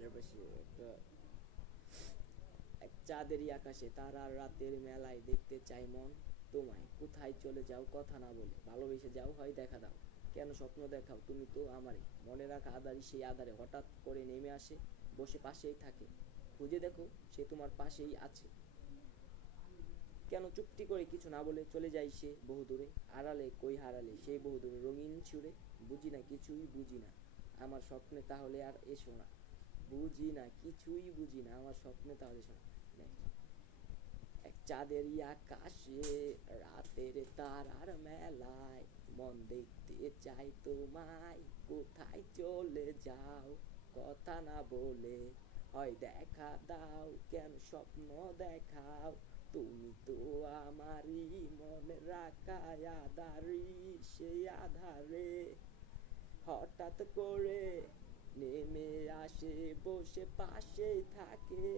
বিকেলের পাশে একটা এক চাঁদেরই আকাশে তারার রাতের মেলায় দেখতে চাই মন তোমায়, কোথায় চলে যাও কথা না বলে, ভালোবেসে যাও হয় দেখা দাও, কেন স্বপ্ন দেখাও তুমি তো আমারই, মনে রাখা আধারই সেই আধারে হঠাৎ করে নেমে আসে, বসে পাশেই থাকে, খুঁজে দেখো সে তোমার পাশেই আছে, কেন চুপটি করে কিছু না বলে চলে যায় সে বহুদূরে, আড়ালে কই হারালে সেই বহুদূরে রঙিন সুরে, বুঝি না কিছুই বুঝি না আমার স্বপ্নে তাহলে আর এসো না, বুঝি না কিছুই বুঝি না আমার স্বপ্নে তাহলে এসো না। এক চাঁদেরই আকাশে রাতের তারার মেলায় মন দেখতে চাই তোমায়, কোথায় চলে যাও কথা না বলে, হয় দেখা দাও কেন স্বপ্ন দেখাও তুমি তো আমারই, মনে রাখা আধারি সেই আধারে হঠাৎ করে নেমে আসে বসে পাশেই থাকে।